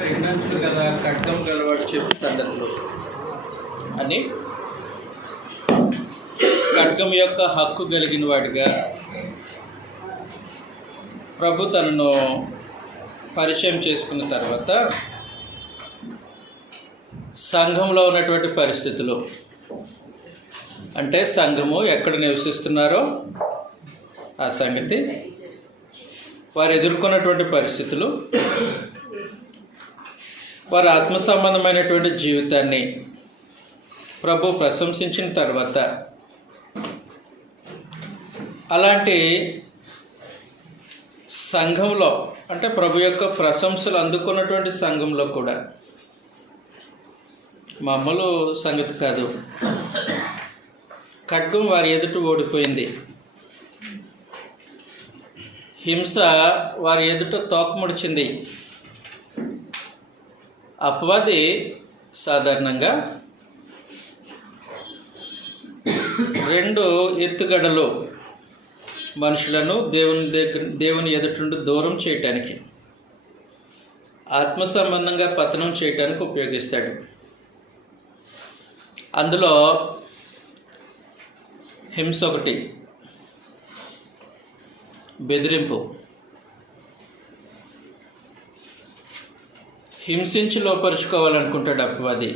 రెండంచులు కదా ఖడ్గం గలవాడు చెప్పు సంగతులు అని ఖడ్గం యొక్క హక్కు కలిగిన వాడిగా ప్రభు తనను పరిచయం చేసుకున్న తర్వాత సంఘంలో ఉన్నటువంటి పరిస్థితులు అంటే సంఘము ఎక్కడ నివసిస్తున్నారో ఆ సంగతి, వారు ఎదుర్కొన్నటువంటి పరిస్థితులు, వారి ఆత్మ సంబంధమైనటువంటి జీవితాన్ని ప్రభు ప్రశంసించిన తర్వాత అలాంటి సంఘంలో అంటే ప్రభు యొక్క ప్రశంసలు అందుకున్నటువంటి సంఘంలో కూడా మామూలు సంగతి కాదు, ఖడ్గం వారి ఎదుట ఓడిపోయింది. హింస వారి ఎదుట తోకముడిచింది. అపవాది సాధారణంగా రెండు ఎత్తుగడలు మనుషులను దేవుని ఎదుటి దూరం చేయటానికి, ఆత్మ సంబంధంగా పతనం చేయటానికి ఉపయోగిస్తాడు. అందులో హింస ఒకటి, బెదిరింపు, హింసించి లోపరుచుకోవాలనుకుంటాడు అపవాది.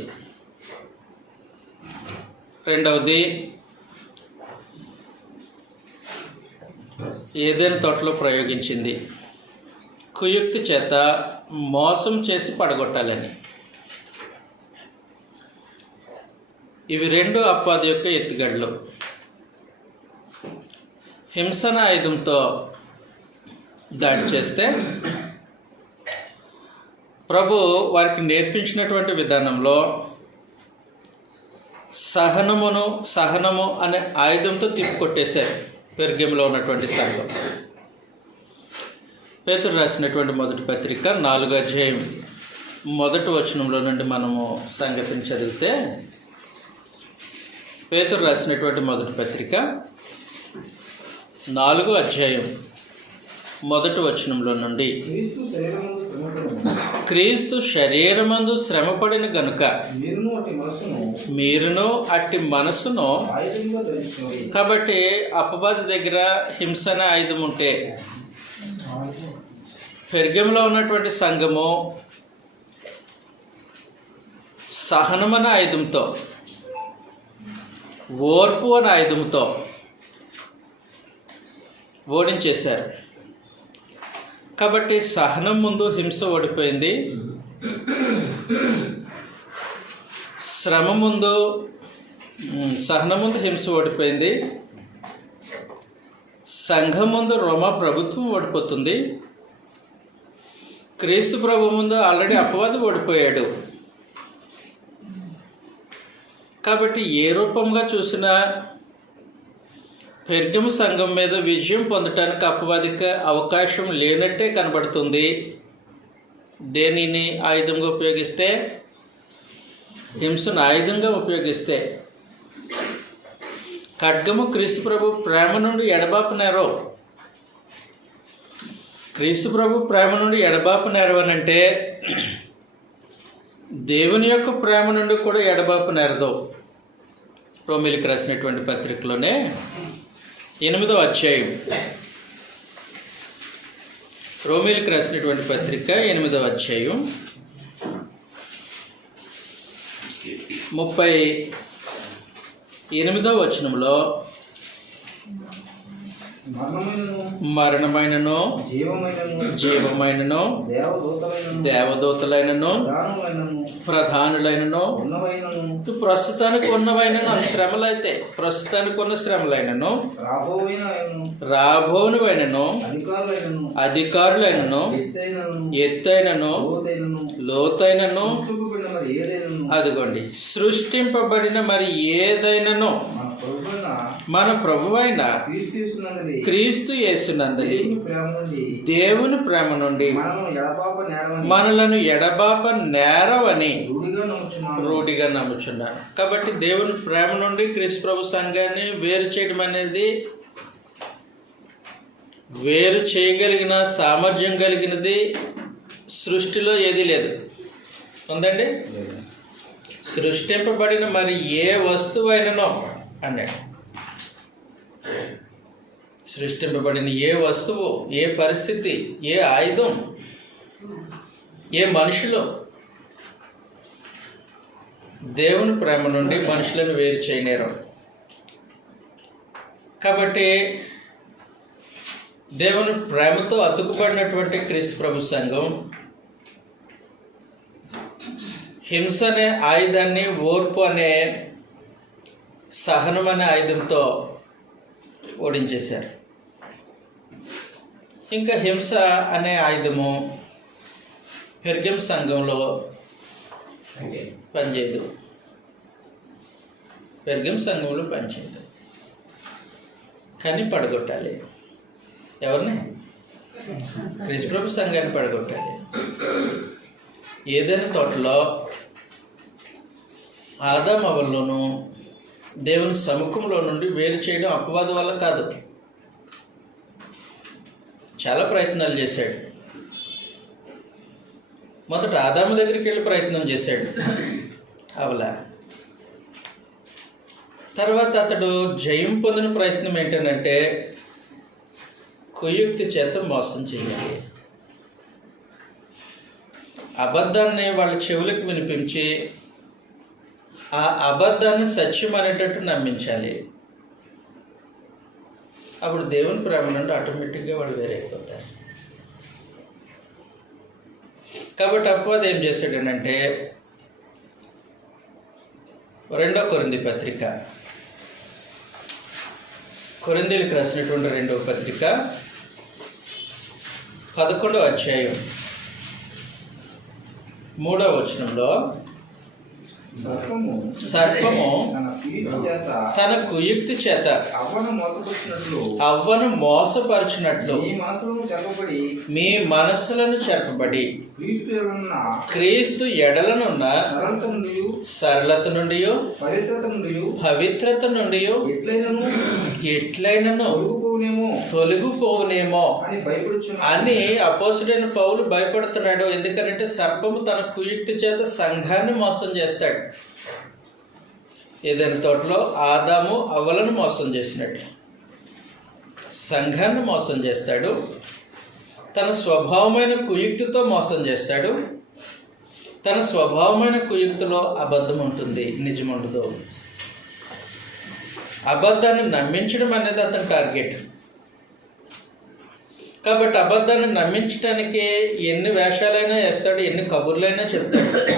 రెండవది ఏదైనా తోటలో ప్రయోగించింది, కుయుక్తి చేత మోసం చేసి పడగొట్టాలని. ఇవి రెండు అపవాది యొక్క ఎత్తుగడలు. హింసన ఆయుధంతో దాడి చేస్తే ప్రభు వారికి నేర్పించినటువంటి విధానంలో సహనము అనే ఆయుధంతో తిప్పికొట్టేశారు పెర్గెములో ఉన్నటువంటి సంఘం. పేతురు రాసినటువంటి మొదటి పత్రిక 4వ అధ్యాయం 1వ వచనంలో నుండి మనము సంగతిని చదివితే, పేతురు రాసినటువంటి మొదటి పత్రిక 4వ అధ్యాయం 1వ వచనంలో నుండి, క్రీస్తు శరీరమందు శ్రమపడిన గనుక మీరును అట్టి మనసును. కాబట్టి అపవాది దగ్గర హింసన ఆయుధం ఉంటే, పెర్గెములో ఉన్నటువంటి సంఘము సహనమన ఆయుధంతో, ఓర్పు అనే ఆయుధంతో ఓడించేశారు. కాబట్టి సహనం ముందు హింస ఓడిపోయింది, సహనం ముందు హింస ఓడిపోయింది, సంఘం ముందు రోమా ప్రభుత్వం ఓడిపోతుంది, క్రీస్తు ప్రభు ముందు ఆల్రెడీ అపవాది ఓడిపోయాడు. కాబట్టి ఏ రూపంగా చూసినా పెర్గెము సంఘం మీద విజయం పొందటానికి అపవాదికి అవకాశం లేనట్టే కనబడుతుంది. దేనిని ఆయుధంగా ఉపయోగిస్తే, హింసను ఆయుధంగా ఉపయోగిస్తే. ఖడ్గము క్రీస్తు ప్రభు ప్రేమ నుండి ఎడబాపునేరో. క్రీస్తు ప్రభు ప్రేమ నుండి ఎడబాపునేరు అని అంటే దేవుని యొక్క ప్రేమ నుండి కూడా ఎడబాపునేరదు. రోమీయులకు రాసినటువంటి పత్రికలోనే 8వ అధ్యాయం, రోమీయులకు రాసినటువంటి పత్రిక 8వ అధ్యాయం 38వ వచనంలో, మరణమైనను జీవమైనను దేవదూతలైనను ప్రధానులైనను ప్రస్తుతానికి ఉన్నవైనను శ్రమలైతే, ప్రస్తుతానికి ఉన్న శ్రమలైనను రాబోనువైనను అధికారులైనను ఎత్తైనను లోతైనను, అదిగోండి సృష్టింపబడిన మరి ఏదైనను మన ప్రభువైన క్రీస్తు యేసునందలి దేవుని ప్రేమ నుండి మనలను ఎడబాప నేరవని రూఢిగా నమ్ముచున్నాను. కాబట్టి దేవుని ప్రేమ నుండి క్రీస్తు ప్రభు సంఘాన్ని వేరు చేయడం అనేది వేరు చేయగలిగిన సామర్థ్యం కలిగినది సృష్టిలో ఏది లేదు, ఉందండి? సృష్టింపబడిన మరి ఏ వస్తువు అయిననో అన్నాడు. సృష్టింపబడిన ఏ వస్తువు, ఏ పరిస్థితి, ఏ ఆయుధం, ఏ మనుషులు దేవుని ప్రేమ నుండి మనుషులను వేరు చేయలేరు. కాబట్టి దేవుని ప్రేమతో అతుకుబడినటువంటి క్రీస్తు ప్రభు సంఘం హింస అనే ఆయుధాన్ని ఓర్పు అనే సహనం అనే ఆయుధంతో ఓడించేశారు. ఇంకా హింస అనే ఆయుధము పెర్గం సంఘంలో పనిచేయదు. పెర్గం సంఘంలో పనిచేయదు, కానీ పడగొట్టాలి. ఎవరిని? క్రీస్తు ప్రభు సంఘాన్ని పడగొట్టాలి. ఏదైనా తోటలో ఆదాము అవ్వలను దేవుని సముఖంలో నుండి వేరు చేయడం అపవాదం వల్ల కాదు. చాలా ప్రయత్నాలు చేశాడు. మొదట ఆదాము దగ్గరికి వెళ్ళి ప్రయత్నం చేశాడు, అవలా. తర్వాత అతడు జయం పొందిన ప్రయత్నం ఏంటంటే కుయుక్తి చేత మోసం చేయాలి. అబద్ధాన్ని వాళ్ళ చెవులకు వినిపించి ఆ అబద్ధాన్ని సత్యం అనేటట్టు నమ్మించాలి. అప్పుడు దేవుని ప్రేమ నుండి ఆటోమేటిక్గా వాళ్ళు వేరైపోతారు. కాబట్టి అపవాది ఏం చేశాడనంటే 2 కొరింథీ పత్రిక, కొరింథీలకు రాసినటువంటి 2వ పత్రిక 11వ అధ్యాయం 3వ వచనంలో సర్పము తన కుయుక్తి చేత అవ్వను మోసపరిచినట్లు మీ మనస్సులను చెరపబడి క్రీస్తు ఎడలనున్న సరళత నుండి పవిత్రత నుండి ఎట్లైనను తొలగిపోవునేమో అని అపోస్తుడైన పౌలు భయపడుతున్నాడు. ఎందుకంటే సర్పము తన కుయుక్తి చేత సంఘాన్ని మోసం చేస్తాడు. ఏదైనా తోటలో ఆదాము అవ్వలను మోసం చేసినట్టు సంఘాన్ని మోసం చేస్తాడు. తన స్వభావమైన కుయుక్తితో మోసం చేస్తాడు. తన స్వభావమైన కుయుక్తిలో అబద్ధం ఉంటుంది, నిజం ఉండదు. అబద్ధాన్ని నమ్మించడం అనేది అతని టార్గెట్. కాబట్టి అబద్ధాన్ని నమ్మించడానికి ఎన్ని వేషాలైనా వేస్తాడు, ఎన్ని కబుర్లైనా చెప్తాడు.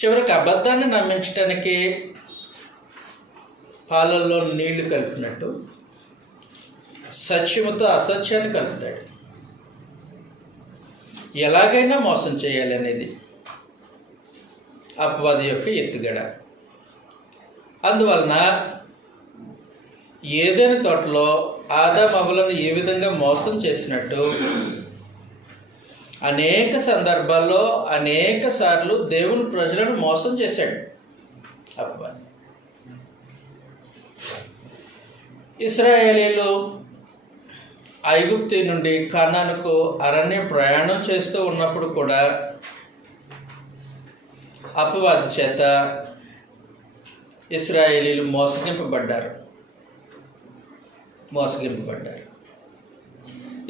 చివరికి అబద్ధాన్ని నమ్మించడానికి పాలల్లో నీళ్లు కలిపినట్టు సత్యముతో అసత్యాన్ని కలుపుతాడు. ఎలాగైనా మోసం చేయాలి అనేది అపవాది యొక్క ఎత్తుగడ. అందువలన ఏదైనా తోటలో ఆదాము అవ్వలను ఏ విధంగా మోసం చేసినట్టు అనేక సందర్భాల్లో అనేక సార్లు దేవుని ప్రజలను మోసం చేశాడు అపవాది. ఇశ్రాయేలీలు ఐగుప్తు నుండి కానానుకు అరణ్య ప్రయాణం చేస్తూ ఉన్నప్పుడు కూడా అపవాది చేత ఇశ్రాయేలీలు మోసగింపబడ్డారు.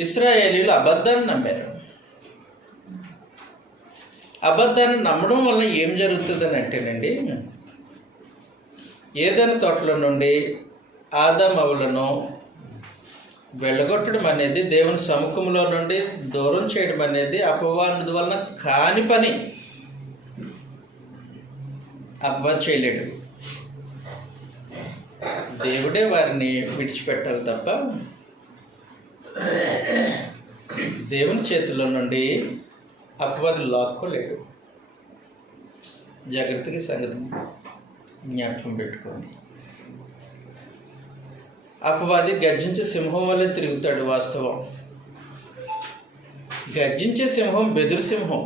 ఇశ్రాయేలీలు అబద్ధాన్ని నమ్మారు. అబద్ధాన్ని నమ్మడం వల్ల ఏం జరుగుతుందని అంటేనండి, ఏదైనా తోటలో నుండి ఆదాము అవ్వలను వెళ్ళగొట్టడం అనేది, దేవుని సముఖంలో నుండి దూరం చేయడం అనేది అపవాది వలన కాని పని. అపవాది చేయలేడు. దేవుడే వారిని విడిచిపెట్టాలి తప్ప దేవుని చేతిలో నుండి అపవాది లాక్కోలేడు. జాగ్రత్తగా సంగతి జ్ఞాపకం పెట్టుకోండి. అపవాది గర్జించే సింహం వల్లే తిరుగుతాడు. వాస్తవం, గర్జించే సింహం బెదురు సింహం.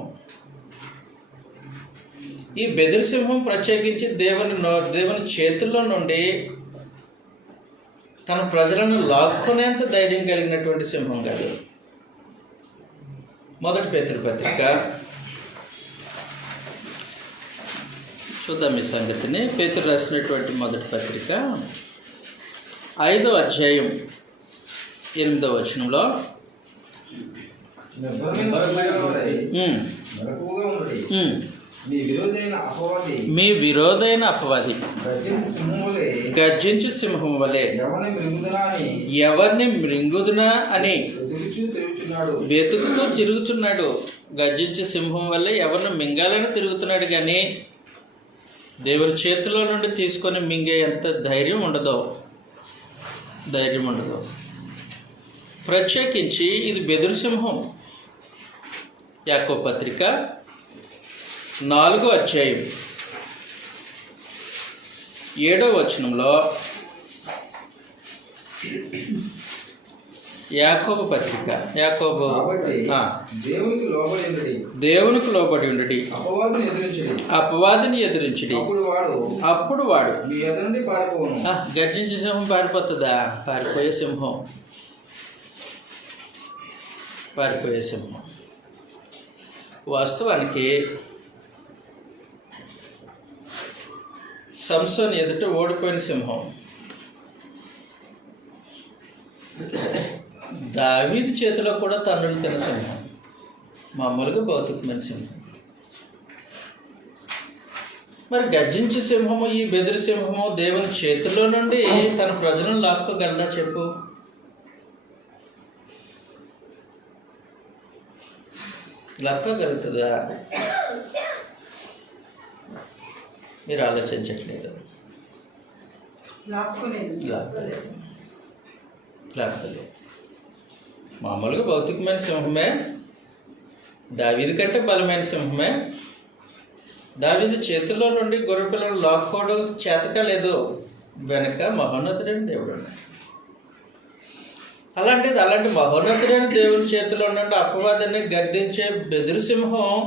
ఈ బెదురు సింహం ప్రత్యేకించి దేవుని చేతుల్లో నుండి తన ప్రజలను లాక్కునేంత ధైర్యం కలిగినటువంటి సింహం కాదు. మొదటి పేతురు పత్రిక చూద్దాం ఈ సంగతిని. పేతురు రాసినటువంటి మొదటి పత్రిక 5వ అధ్యాయం 8వ వచనంలో మీ విరోధైన అపవాది గర్జించు సింహం వలె ఎవరిని మృంగుదునా అని వెతుకుతూ తిరుగుతున్నాడు. గర్జించు సింహం వల్లే ఎవరిని మింగాలని తిరుగుతున్నాడు, కానీ దేవుని చేతిలో నుండి తీసుకొని మింగే ఎంత ధైర్యం ఉండదు. ప్రత్యేకించి ఇది బెదురు సింహం. యాకోబు పత్రిక 4వ అధ్యాయం 7వ వచనంలో యాకోబు పత్రిక దేవునికి లోబడి ఉండడి, అపవాదిని ఎదిరించడి, అప్పుడు వాడు గర్జించే సింహం పారిపోతుందా? పారిపోయే సింహం. వాస్తవానికి సంసోన్ ఎదుట ఓడిపోయిన సింహం, దావీదు చేతిలో కూడా తన్నులు తిన్న సింహం, మామూలుగా భౌతికమైన సింహం. మరి గర్జించే సింహము, ఈ బెదిరి సింహము దేవుని చేతిలో నుండి తన ప్రజలను లాక్కోగలదా చెప్పు? లాక్కోగలుగుతుందా? మీరు ఆలోచించట్లేదు. లాక్కోలేదు. మామూలుగా భౌతికమైన సింహమే, దావీదు కంటే బలమైన సింహమే. దావీదు చేతిలో నుండి గొర్రెపిల్లను లాక్కోవడం చేతకాలేదు, వెనక మహోన్నతుడైన దేవుడు ఉన్నాడు. అలాంటి మహోన్నతుడైన దేవుని చేతిలో నుండి అపవాదాన్ని గర్దించే బెదురు సింహం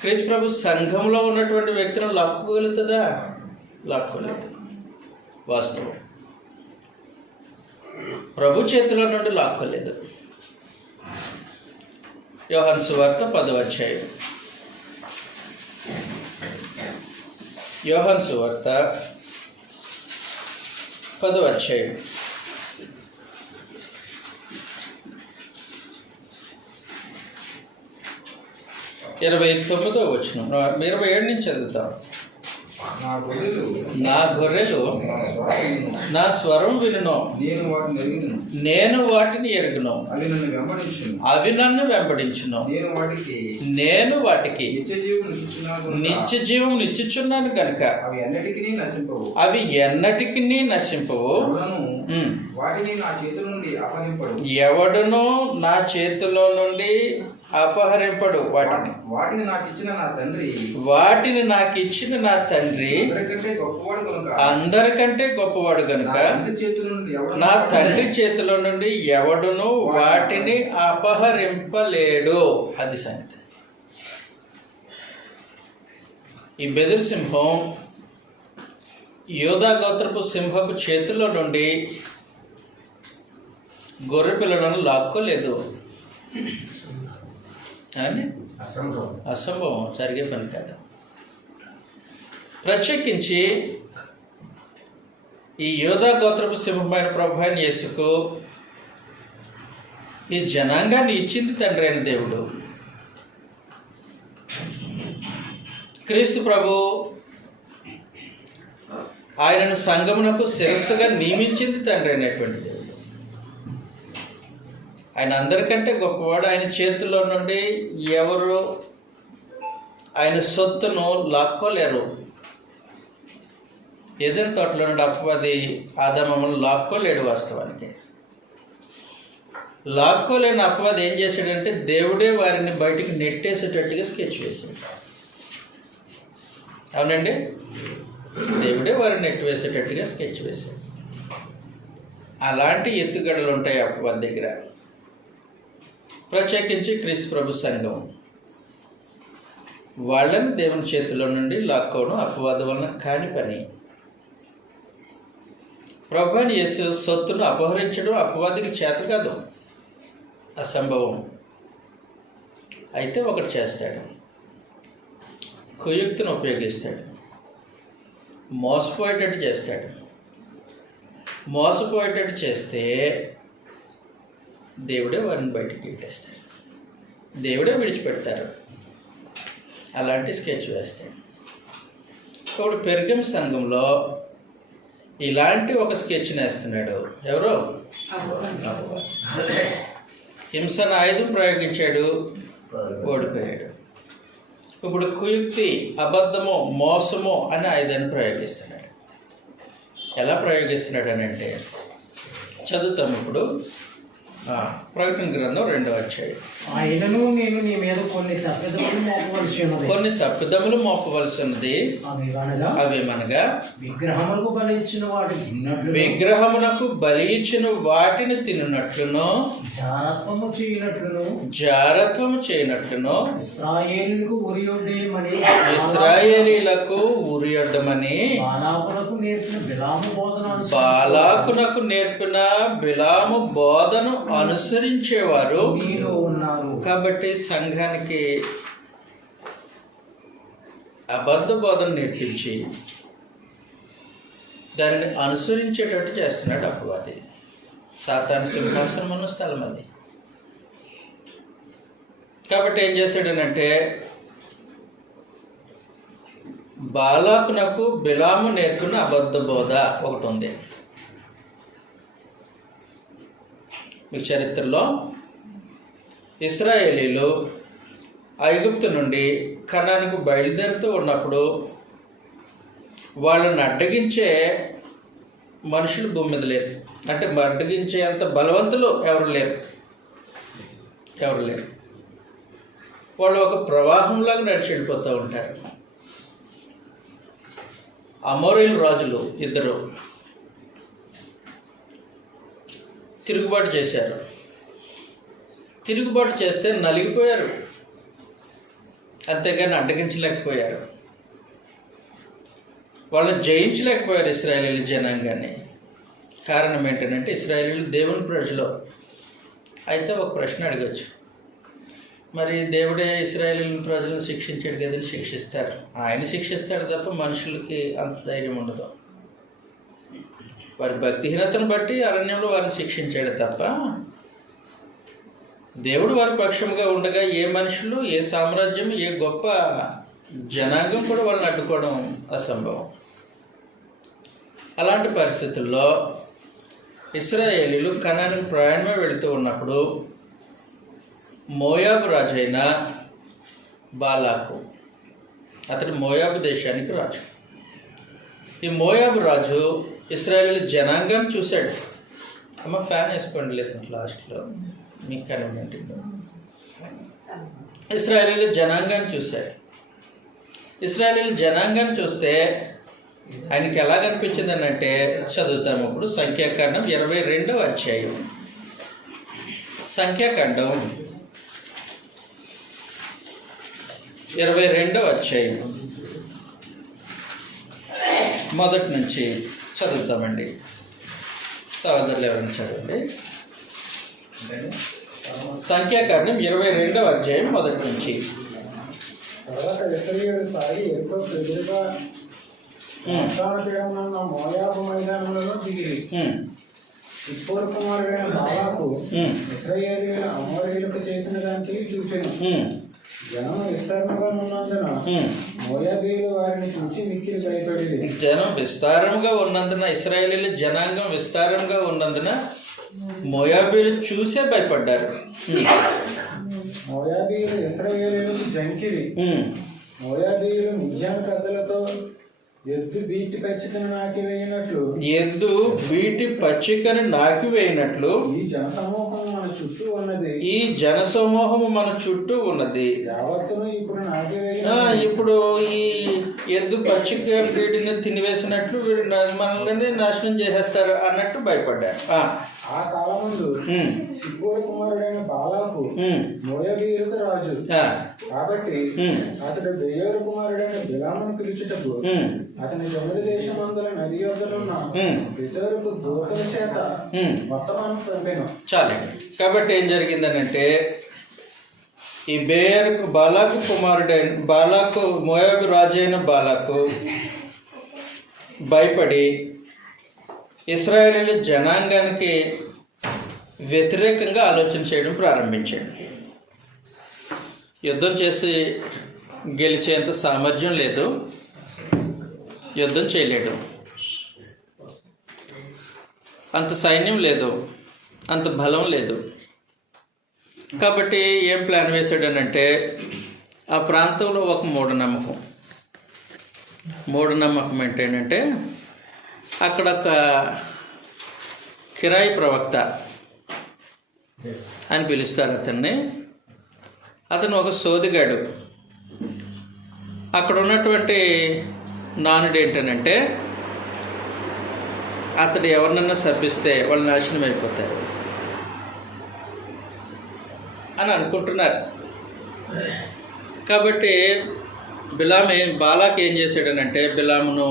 క్రీస్తు ప్రభు సంఘంలో ఉన్నటువంటి వ్యక్తులను లాక్కోగలుగుతుందా? లాక్కోలేదు. వాస్తవం, ప్రభు చేతిలో నుండి లాక్కోలేదు. యోహాను సువార్త 10వ అధ్యాయం. యోహాను సువార్త 10వ అధ్యాయం 29వ వచనం, 27 నుంచి చదువుతాం. నా గొర్రెలు నా స్వరం వినును, నేను వాటిని ఎరుగును, అవి నన్ను వెంబడించును, నేను వాటికి నిత్య జీవం నిచ్చుచున్నాను కనుక అవి ఎన్నటికి నశింపవు. ఎవడును నా చేతిలో నుండి అపహరింపడు. వాటిని నాకు ఇచ్చిన నా తండ్రి అందరికంటే గొప్పవాడు గనుక నా తండ్రి చేతిలో నుండి ఎవడును వాటిని అపహరింపలేడు. అది సంగతి. ఈ బెదురు సింహం యోధా గోత్రపు సింహపు చేతిలో నుండి గొర్రె పిల్లలను లాక్కోలేదు. అని అసంభవం, జరిగే పని కాదు. ప్రత్యేకించి ఈ యోధా గోత్రపు సింహమైన ప్రభువైన యేసుకు ఈ జనాంగాన్ని ఇచ్చింది తండ్రి అయిన దేవుడు. క్రీస్తు ప్రభు ఆయనను సంఘమునకు శిరస్సుగా నియమించింది తండ్రి అయినటువంటి దేవుడు. ఆయన అందరికంటే గొప్పవాడు. ఆయన చేతిలో నుండి ఎవరు ఆయన సొత్తును లాక్కోలేరు. ఏదైనా తోటలో నుండి అపవాది ఆదామమును లాక్కోలేడు. వాస్తవానికి లాక్కోలేని అపవాది ఏం చేశాడంటే దేవుడే వారిని బయటికి నెట్టేసేటట్టుగా స్కెచ్ వేశాడు. అవునండి, దేవుడే వారిని నెట్టివేసేటట్టుగా స్కెచ్ వేశాడు. అలాంటి ఎత్తుగడలు ఉంటాయి అపవాది దగ్గర. ప్రత్యేకించి క్రీస్తు ప్రభు సంఘం వాళ్ళని దేవుని చేతిలో నుండి లాక్కోవడం అపవాదం వలన కాని పని. ప్రభువైన యేసు సొత్తును అపహరించడం అపవాదికి చేత కాదు, అసంభవం. అయితే ఒకటి చేస్తాడు, కుయుక్తిని ఉపయోగిస్తాడు, మోసపోయేటట్టు చేస్తాడు. మోసపోయేటట్టు చేస్తే దేవుడే వారిని బయటికి పెట్టేస్తాడు, దేవుడే విడిచిపెడతారు. అలాంటి స్కెచ్ వేస్తాడు. ఇప్పుడు పెర్గము సంఘంలో ఇలాంటి ఒక స్కెచ్ని వేస్తున్నాడు. ఎవరో హింసన ఆయుధం ప్రయోగించాడు, ఓడిపోయాడు. ఇప్పుడు కుయుక్తి, అబద్ధము, మోసము అనే ఆయుధాన్ని ప్రయోగిస్తున్నాడు. ఎలా ప్రయోగిస్తున్నాడు అని అంటే చదువుతాం. ఇప్పుడు ప్రకటన గ్రంథం 2వ అధ్యాయం. ఆయనను నేను నీ మీద కొన్ని తప్పిదములు మోపవలసి ఉన్నది. కొన్ని తప్పిదములు మోపవలసి ఉన్నది. అవేమనగా విగ్రహమునకు బలి ఇచ్చిన వాటి విగ్రహమునకు బలి ఇచ్చిన వాటిని తిన్నట్లును, జారత్వము చేయనట్లును, ఇశ్రాయేలీయులకు ఉరియొడ్డమని బాలాకునకు నేర్పిన బిలాము బోధను అనుసరించేవారు ఉన్నారు. కాబట్టి సంఘానికి అబద్ధ బోధన నేర్పించి దానిని అనుసరించేటట్టు చేస్తున్నాడు అపవాది. సాతాను సింహాసనం ఉన్న స్థలం అది. కాబట్టి ఏం చేశాడనంటే బాలాకునకు బిలాము నేర్పిన అబద్ధ బోధ ఒకటి ఉంది. మీకు చరిత్రలో ఇశ్రాయేలీలు ఐగుప్తు నుండి కనానుకు బయలుదేరుతూ ఉన్నప్పుడు వాళ్ళని అడ్డగించే మనుషులు భూమి మీద లేరు. అంటే అడ్డగించే అంత బలవంతులు ఎవరు లేరు. వాళ్ళు ఒక ప్రవాహంలాగా నడిచి వెళ్ళిపోతూ ఉంటారు. అమోరీయుల రాజులు ఇద్దరు తిరుగుబాటు చేశారు. తిరుగుబాటు చేస్తే నలిగిపోయారు, అంతేగాని అడ్డగించలేకపోయారు. వాళ్ళు జయించలేకపోయారు ఇశ్రాయేలీల జనాంగాన్ని. కారణం ఏంటంటే ఇశ్రాయేలీలు దేవుని ప్రజలు. అయితే ఒక ప్రశ్న అడగచ్చు, మరి దేవుడే ఇశ్రాయేలీల ప్రజలను శిక్షించాడు కదని శిక్షిస్తారు. ఆయన శిక్షిస్తాడు తప్ప మనుషులకి అంత ధైర్యం ఉండదు. వారి భక్తిహీనతను బట్టి అరణ్యంలో వారిని శిక్షించాడు తప్ప దేవుడు వారి పక్షంగా ఉండగా ఏ మనుషులు, ఏ సామ్రాజ్యం, ఏ గొప్ప జనాంగం కూడా వాళ్ళని అడ్డుకోవడం అసంభవం. అలాంటి పరిస్థితుల్లో ఇశ్రాయేలీలు కనానుకు ప్రయాణమే వెళుతూ ఉన్నప్పుడు మోయాబు రాజు అయిన బాలాకు, అతడు మోయాబు దేశానికి రాజు. ఈ మోయాబు రాజు ఇశ్రాయేలీల జనాంగాన్ని చూశాడు. అమ్మ ఫ్యాన్ వేసుకోండి, లేదు లాస్ట్లో మీకు కన్వీనియంట్. ఇశ్రాయేలీల జనాంగాన్ని చూశాడు. ఇశ్రాయేలీల జనాంగాన్ని చూస్తే ఆయనకి ఎలా కనిపించిందని అంటే చదువుతాము. ఇప్పుడు సంఖ్యాకాండం 22వ అధ్యాయం. సంఖ్యాకాండం 22వ అధ్యాయం మొదటి నుంచి చదువుతామండి. సహోదరులు ఎవరైనా చదవండి. సంఖ్యాకాండం 22వ అధ్యాయం మొదటి నుంచి. తర్వాత ఇశ్రాయేలు సాగి ఎరుకో ఎదురుగా మోయాబు మైదానంలో దిగిరి. సిప్పోరు కుమారుడైన బాలాకు ఇశ్రాయేలీయుల అమోరీయులకు చేసిన దానికి చూచెను. జనం విస్తారంగా ఉన్నందున మోయాబీయులు వారిని చూసి మిక్కిలి భయపడి. జనం విస్తారంగా ఉన్నందున, ఇశ్రాయేలీల జనాంగం విస్తారంగా ఉన్నందున మోయాబీయులు చూసే భయపడ్డారు. మోయాబీయులు ఇశ్రాయేలీయులకు జంకిరి. మోయాబీయులు మిద్యాను పెద్దలతో ఎద్దు బీటి పచ్చికను నాకివేయినట్లు ఈ జనసమూహము మన చుట్టూ ఉన్నది. యావత్తును ఇప్పుడు నాకివేయిన ఇప్పుడు ఈ ఎద్దు పచ్చిక బీటిని తినివేసినట్లు వీడు మనల్ని నాశనం చేసేస్తారు అన్నట్టు భయపడ్డారు. ఆ కాలమందు సిప్పోరు కుమారుడైన బాలాకు మోయాబీయులకు రాజు. కాబట్టి అతడు బెయోరు కుమారుడైన బిలామును పిలుచుటకు అతని జనుల దేశమందుల నది యొద్దనున్న బెయోరుకు దూతల చేత వర్తమానం పంపెను. చాలండి. కాబట్టి ఏం జరిగిందనంటే ఈ బేయరుకు బాలాకు కుమారుడైన బాలాకు మోయాబు రాజు అయిన బాలాకు భయపడి ఇశ్రాయేలీయుల జనాంగానికి వ్యతిరేకంగా ఆలోచన చేయడం ప్రారంభించాడు. యుద్ధం చేసి గెలిచేంత సామర్థ్యం లేదు, యుద్ధం చేయలేడు, అంత సైన్యం లేదు, అంత బలం లేదు. కాబట్టి ఏం ప్లాన్ వేశాడనంటే ఆ ప్రాంతంలో ఒక మూఢనమ్మకం ఏంటంటే అక్కడ ఒక కిరాయి ప్రవక్త అని పిలుస్తారు అతన్ని. అతను ఒక సోదిగాడు. అక్కడ ఉన్నటువంటి నానుడు ఏంటనంటే అతడు ఎవరినన్నా శపిస్తే వాళ్ళు నాశనం అయిపోతారు అని అనుకుంటున్నారు. కాబట్టి బాలాకి ఏం చేశాడనంటే బిలామును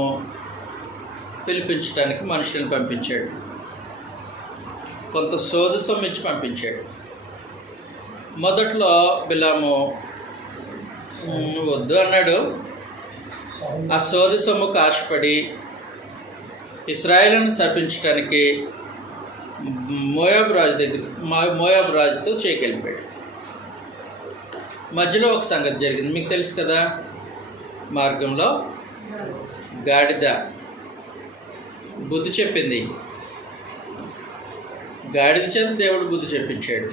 పిలిపించడానికి మనుషులను పంపించాడు. కొంత సోదు సొమ్మించి పంపించాడు. మొదట్లో బిలాము వద్దు అన్నాడు. ఆ సోది సొమ్ముకు ఆశపడి ఇశ్రాయేలును శపించడానికి మోయాబు రాజుతో చేకెళ్ళిపోయాడు. మధ్యలో ఒక సంగతి జరిగింది, మీకు తెలుసు కదా. మార్గంలో గాడిద బుద్ధి చెప్పింది. గాడిద చేత దేవుడు బుద్ధి చెప్పించాడు.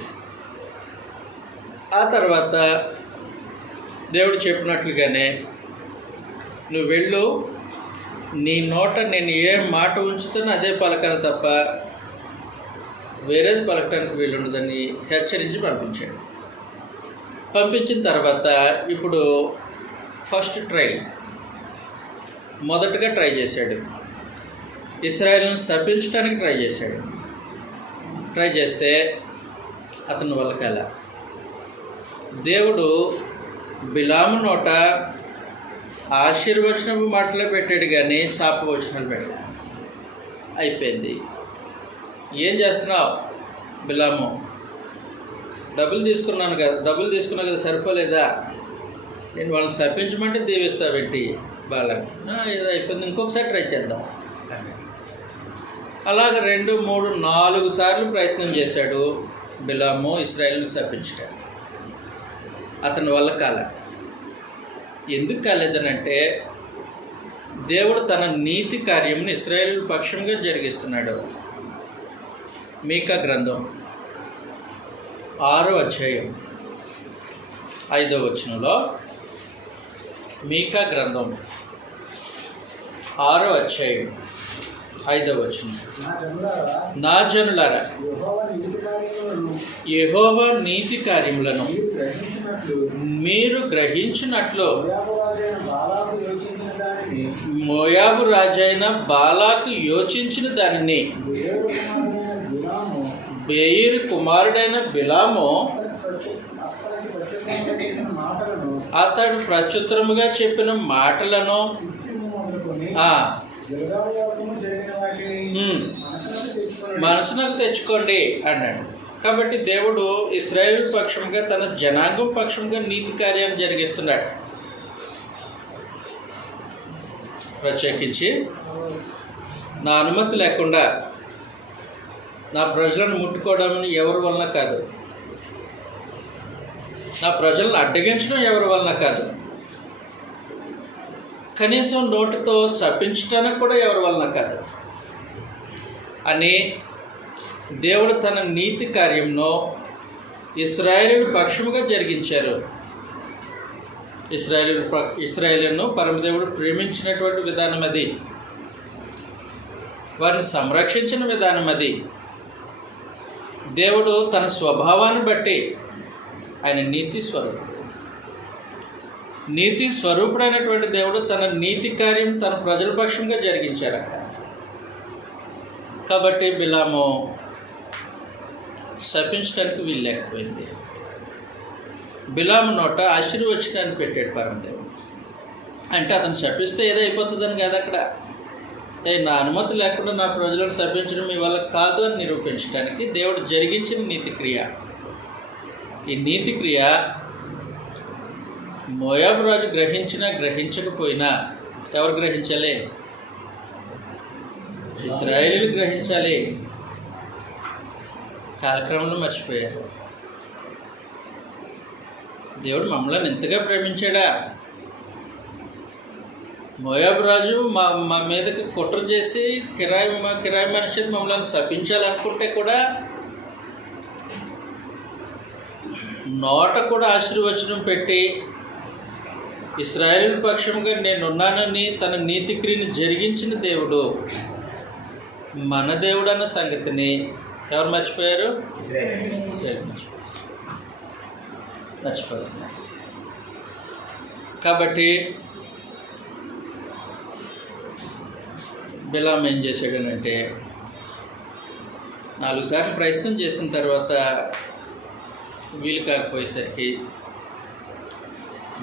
ఆ తర్వాత దేవుడు చెప్పినట్లుగానే నువ్వు వెళ్ళు, నీ నోట నేను ఏ మాట ఉంచుతానో అదే పలకాలి తప్ప వేరేది పలకడానికి వీలుండదని హెచ్చరించి పంపించాడు. పంపించిన తర్వాత ఇప్పుడు ఫస్ట్ మొదటగా ట్రై చేశాడు. ఇశ్రాయేలును శపించడానికి ట్రై చేశాడు. ట్రై చేస్తే అతని వల్ల కాల. దేవుడు బిలాము నోట ఆశీర్వచనపు మాటలే పెట్టాడు కానీ శాపవచనాలు పెట్టా. అయిపోయింది. ఏం చేస్తున్నావు బిలాము? డబ్బులు తీసుకున్నావు కదా, సరిపోలేదా? నేను వాళ్ళని శపించమంటే దీవిస్తావేంటి? బాలకు ఏదో అయిపోయింది, ఇంకొకసారి ట్రై చేద్దాం. అలాగ 2, 3, 4 సార్లు ప్రయత్నం చేశాడు బిలాము ఇశ్రాయేలును శపించడానికి. అతని వల్ల కాల. ఎందుకు కాలేదనంటే దేవుడు తన నీతి కార్యమును ఇశ్రాయేలు పక్షంగా జరిగిస్తున్నాడు. మీకా గ్రంథం 6వ అధ్యాయం 5వ వచనంలో, మీకా గ్రంథం 6వ అధ్యాయం 5వ వచనం, నా జనులారా యెహోవా నీతి కార్యములను మీరు గ్రహించినట్లు మోయాబు రాజైన బాలాకు యోచించిన దానిని బెయోరు కుమారుడైన బిలాము అతడు ప్రత్యుత్తరముగా చెప్పిన మాటలను మనసునకు తెచ్చుకోండి అన్నాడు. కాబట్టి దేవుడు ఇశ్రాయేలు పక్షంగా తన జనాంగం పక్షంగా నీతి కార్యాన్ని జరిగిస్తున్నాడు. ప్రత్యేకించి నా అనుమతి లేకుండా నా ప్రజలను ముట్టుకోవడం ఎవరి వలన కాదు, నా ప్రజలను అడ్డగించడం ఎవరి వలన కాదు, కనీసం నోటితో శపించడానికి కూడా ఎవరి వలన కాదు అని దేవుడు తన నీతి కార్యంలో ఇశ్రాయేలు పక్షముగా జరిగించారు. ఇశ్రాయేలును పరమదేవుడు ప్రేమించినటువంటి విధానం అది, వారిని సంరక్షించిన విధానం అది. దేవుడు తన స్వభావాన్ని బట్టి ఆయన నీతి స్వరూపుడైనటువంటి దేవుడు తన నీతి కార్యం తన ప్రజల పక్షంగా జరిగించారు. కాబట్టి బిలాము శపించడానికి వీలు లేకపోయింది. బిలాము నోట ఆశీర్వచనాన్ని పెట్టాడు పరమదేవుడు. అంటే అతను శపిస్తే ఏదో అయిపోతుందని కాదు. అక్కడ నా అనుమతి లేకుండా నా ప్రజలను శపించడం మీ వల్ల కాదు అని నిరూపించడానికి దేవుడు జరిగించిన నీతి క్రియ. ఈ నీతి క్రియ మోయాబు రాజు గ్రహించినా గ్రహించకపోయినా ఎవరు గ్రహించాలి? ఇశ్రాయేలీలు గ్రహించాలి. కాలక్రమంలో మర్చిపోయారు. దేవుడు మమ్మల్ని ఎంతగా ప్రేమించాడా? మోయాబు రాజు మా మీదకి కుట్ర చేసి కిరాయి మనిషి మమ్మల్ని శపించాలనుకుంటే కూడా నోట కూడా ఆశీర్వచనం పెట్టి ఇశ్రాయేలు పక్షంగా నేనున్నానని తన నీతిక్రియని జరిగించిన దేవుడు మన దేవుడు అన్న సంగతిని ఎవరు మర్చిపోయారు? మర్చిపోతున్నారు. కాబట్టి బిలాం ఏం చేశాడనంటే 4 సార్లు ప్రయత్నం చేసిన తర్వాత వీలు కాకపోయేసరికి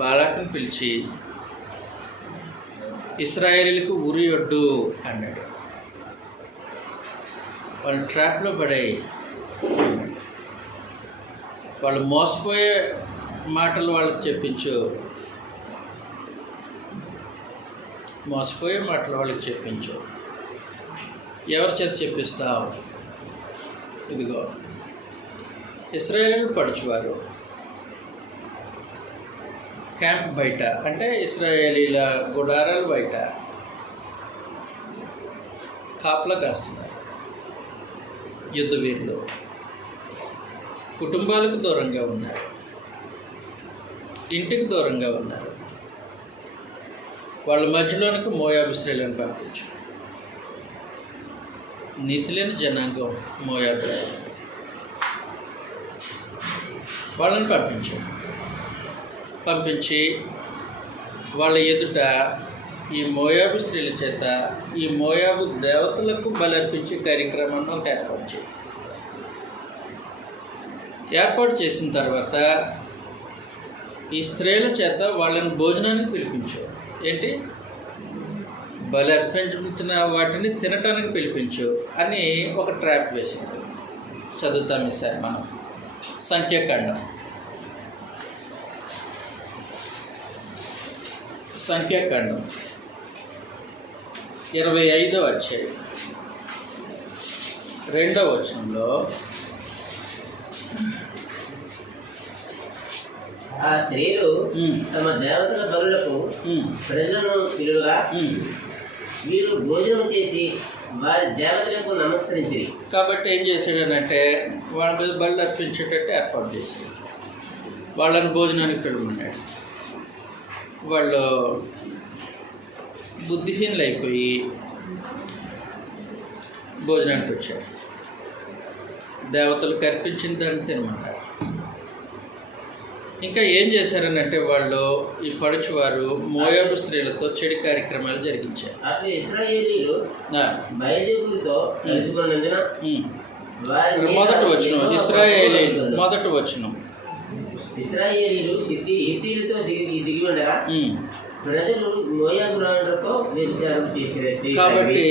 బాలాకుని పిలిచి ఇశ్రాయేలీలకు ఉరియొడ్డు అన్నాడు. వాళ్ళు ట్రాప్లో పడాయి. వాళ్ళు మోసపోయే మాటలు వాళ్ళకి చెప్పించు. ఎవరి చేత చెప్పిస్తావు? ఇదిగో ఇశ్రాయేలీలు పడుచువారు క్యాంప్ బయట, అంటే ఇశ్రాయేలీల గుడారాలు బయట కాపలా కాస్తున్నారు. యుద్ధ వీరులు కుటుంబాలకు దూరంగా ఉన్నారు, ఇంటికి దూరంగా ఉన్నారు. వాళ్ళ మధ్యలోనికి మోయాబు స్త్రీలను పంపించు. నీతి లేని జనాంగం మోయాబు, వాళ్ళని పంపించి వాళ్ళ ఎదుట ఈ మోయాబు స్త్రీల చేత ఈ మోయాబు దేవతలకు బలర్పించే కార్యక్రమాన్ని ఒకటి ఏర్పాటు చేసిన తర్వాత ఈ స్త్రీల చేత వాళ్ళని భోజనానికి పిలిపించు. ఏంటి? బలి అర్పించిన వాటిని తినటానికి పిలిపించు అని ఒక ట్రాప్ వేసింది. చదువుతాం ఈసారి మనం సంఖ్యాకాండం 25వ అధ్యాయం 2వ వచనంలో ఆ స్త్రీలు తమ దేవతల బలులకు ప్రజలను పిలువగా వీరు భోజనం చేసి వారి దేవతలకు నమస్కరించి. కాబట్టి ఏం చేశాడనంటే వాళ్ళ మీద బళ్ళు అర్పించేటట్టు ఏర్పాటు చేశాడు. వాళ్ళని భోజనానికి పిలువమన్నాడు. వాళ్ళు బుద్ధిహీనులు అయిపోయి భోజనానికి వచ్చారు. దేవతలకు అర్పించిన దాన్ని తినమన్నారు. ఇంకా ఏం చేశారనంటే వాళ్ళు ఈ పడుచువారు మోయాబు స్త్రీలతో చెడు కార్యక్రమాలు జరిగించారు. అట్లు ఇశ్రాయేలీలు బయలుదేరుతో తెలుసుకున్నందున మొదటి వచనం ఇశ్రాయేలీలు హిత్తీయులతో దిగి ఉండగా ప్రజలు మోయాబు రాజులతో వ్యభిచారం చేశారు. కాబట్టి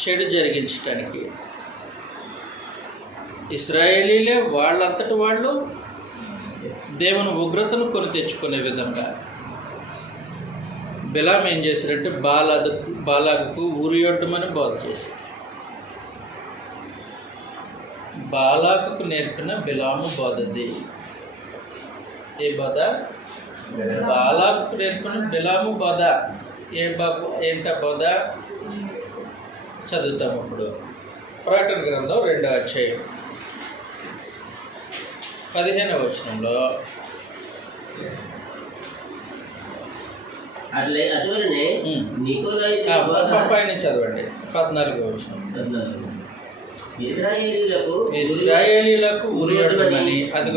చెడు జరిగించడానికి ఇశ్రాయేలీలే వాళ్ళంతటి వాళ్ళు దేవుని ఉగ్రతను కొని తెచ్చుకునే విధంగా బిలాం ఏం చేశారంటే బాలాకు ఉరియొడ్డమని బోధ చేశాడు. బాలాకు నేర్పిన బిలాము బోధది. ఏ బోధ? బాలాకు నేర్పిన బిలాము బోధ. ఏంట బోధ? చదువుతాం ఇప్పుడు. ప్రకటన గ్రంథం 2వ అధ్యాయం 15వ వచనంలో అటువలనే పైన చదవండి 14వ వచనం. ఇశ్రాయేలీలకు ఉరియొడ్డమని, అది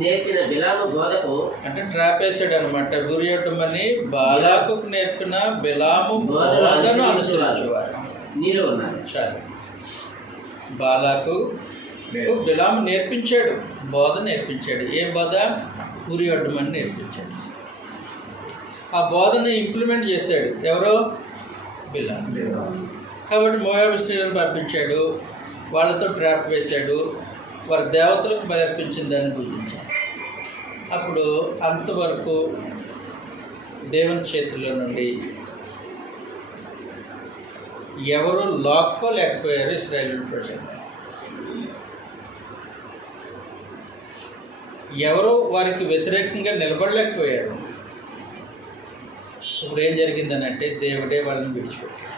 నేర్పిన బిలాము బోధకు, అంటే ట్రాప్ వేసాడు అనమాట. ఉరియొడ్డమని బాలాకు నేర్పిన బిలాము బోధను అనుసరించేవారు నీలో ఉన్నారు. చాలు. బాలాకు బిలాము నేర్పించాడు, బోధ నేర్పించాడు. ఏ బోధ? ఉరియొడ్డమని నేర్పించాడు. ఆ బోధని ఇంప్లిమెంట్ చేశాడు ఎవరో? బిలాము. కాబట్టి మోయాబు స్త్రీలను పంపించాడు, వాళ్ళతో ట్రాప్ వేశాడు, వారి దేవతలకు బలర్పించిన దాన్ని పూజించాడు. అప్పుడు అంతవరకు దేవుని చేతుల్లో నుండి ఎవరు లాక్కోలేకపోయారు ఇశ్రాయేలు ప్రజలు. ఎవరు వారికి వ్యతిరేకంగా నిలబడలేకపోయారు. ఇప్పుడు ఏం జరిగిందనంటే దేవుడే వాళ్ళని విడిచిపెట్టాడు.